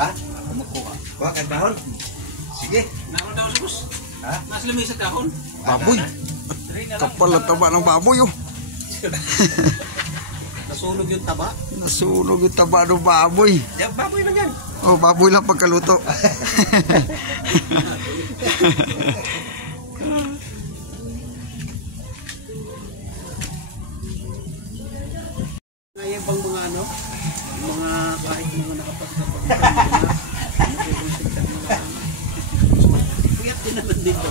Ha? Kuha kang dahon? Sige. Naroon daw sa bus. Ha? Mas lamig sa dahon. Baboy. Kapal na taba ng baboy oh. Nasunog yung taba. Nasunog yung taba ng baboy. Ya, baboy lang yan. Oh, baboy lang pagkaluto. Ngayon bang mga ano? Mga kahit mga nakapagpapag puyat din naman dito.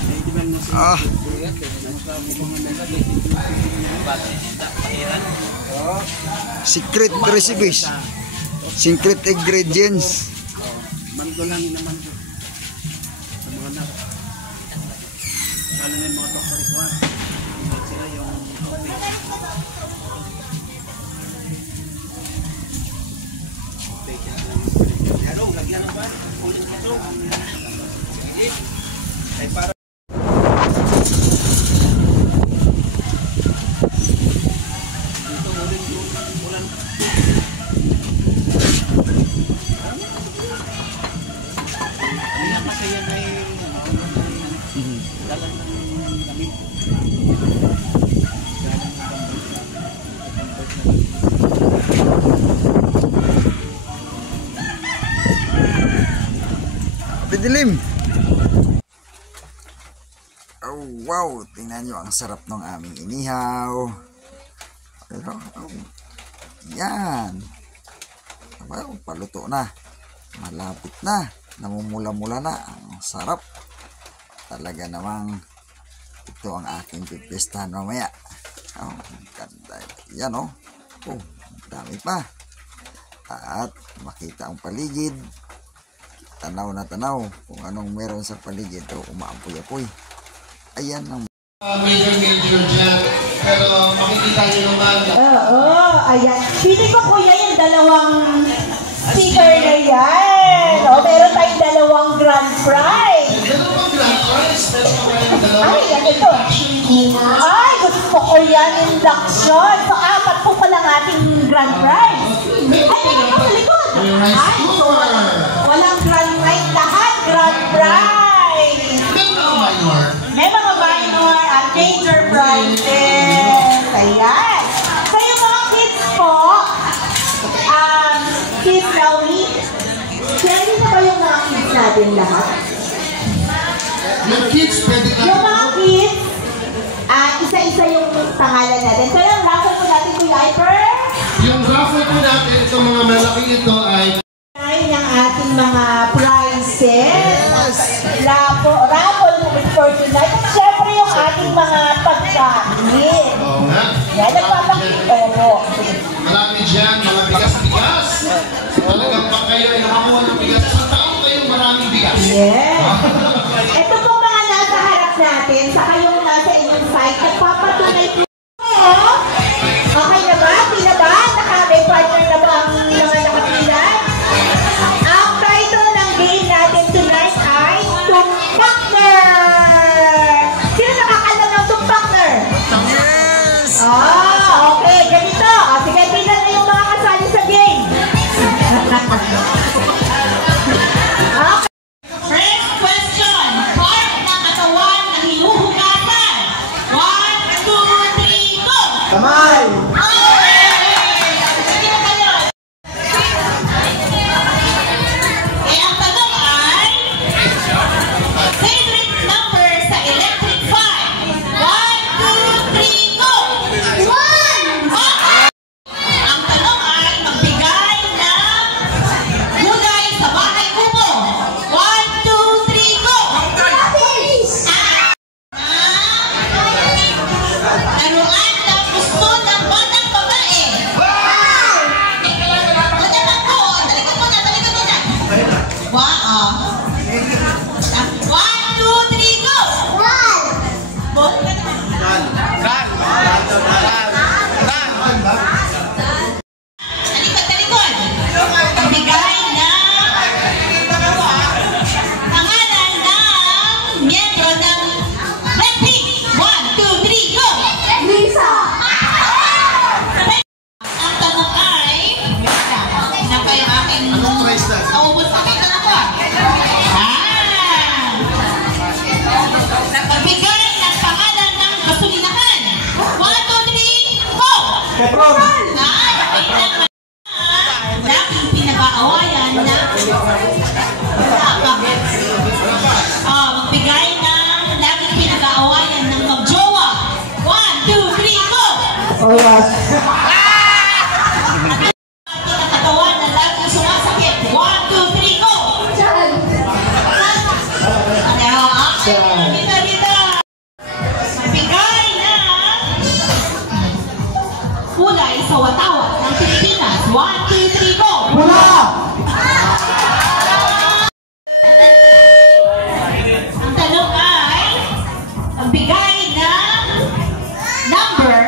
Di ba nasa puyat? Nasa mga Secret recipes. Secret ingredients. Manggulanin naman ito. Sa mga anak. Lalo na yung mga doktor ito. Sila yung Ano, lagyan na ba? Ulit ito. Sige. Ay para. dito ulit yung ulan. Kaya kasi yan ay dalang ng lamig. Dilim. Oh, wow. Tingnan nyo ang sarap ng aming inihaw. Pero, oh, yan. Well, paluto na. Malapit na. Namumula-mula na. Ang sarap. Talaga namang ito ang aking pipestahan mamaya. Oh, ganda. Yan oh. Oh, dami pa. At makita ang paligid. Tanaw na tanaw kung anong meron sa paligid o umaapoy-apoy. Ayan ang Major dyan. Pero makikita nyo naman. Oo, ayan. Pili ko kuya yung dalawang sticker na yan. O, meron tayong dalawang grand prize. Dalawang grand prize. Meron pa kayong dalawang Ay, ito. cooker. Ay, gusto ko yan induction. So, 4 po palang ating grand prize. Ay, meron pa sa likod. Ay, so, walang grand prize. Lahat grand prize. Minor. May mga minor at major prizes. Ayan. So, yung mga kids po, kids Naomi, ready na ba yung mga kids natin lahat? Yung kids, pwede ka. Yung mga kids, isa-isa yung pangalan natin. So, yung raffle po natin kung Hyper. Yung raffle po natin, itong mga malaki ito ay Yung ating mga prizes. Raffle for tonight. At syempre yung ating mga pagkain. Oo nga. Yan, nagpapakita po. Marami dyan, mga bigas-bigas. Talagang pa kayo ay nakakuha ng bigas. Sa taon kayo maraming bigas. Yeah. Ito po mga nasa harap natin, saka yung nasa inyong side, nagpapatunay po. Okay na ba? Pila ba? May partner na ba ang mga nakapila? Ang title ng game natin tonight ay Tumpakner! Sino nakakala ng Tumpakner? yes! Okay. Ganito. Sige, tingnan na yung mga kasali sa game. Okay. First question. Part ng katawan na hinuhugatan. 1, 2, 3, go! Kamay! Sige na kayo. Ang tanong ay favorite number sa electric fan. 1, 2, 3, go! 1! Ang tanong ay magbigay ng Naubos na kita na to. Nagbigay ng pangalan ng gasolinahan. 1, 2, 3, go! Petron! Laking pinag-aawayan na magbigay ng laking pinag-aawayan ng magjowa. 1, 2, 3, go! Alright. Katawan na laging sumasakit. 1, 2, 3, go! Dito. Magbigay ng kulay sa watawat ng Pilipinas. 1, 2, 3, go! Pula! Ang tanong ay, magbigay ng number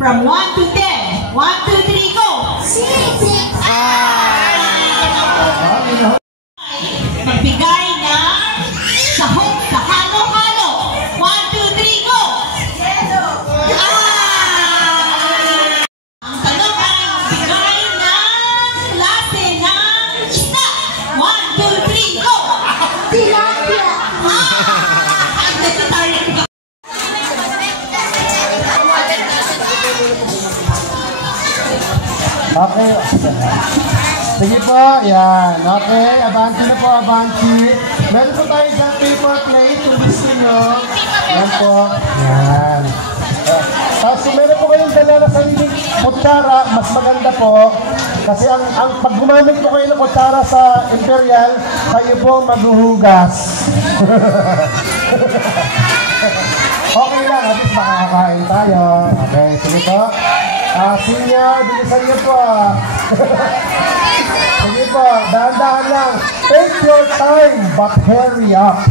from 1 to 10. 1, 2, 3, go! 6! Magbigay ng sahog sa halo-halo. 1, 2, 3, go! Ang tanong ay magbigay ng klase ng isda. 1, 2, 3, go! Tilapia! Ang vegetarian ka. Okay. Sige po, yan. Okay, abanti na po, abanti. Meron po tayo sa paper plate, kung gusto nyo. Yan po. Yan. Tapos kung meron po kayong dala na sariling kutsara, mas maganda po. Kasi ang pag gumamit po kayo ng kutsara sa Imperial, kayo po maghuhugas. Okay lang, at least makakakain tayo. Okay, sige po. Senior, bilisan niyo po. Sige po, dahan-dahan lang. Take your time, but hurry up.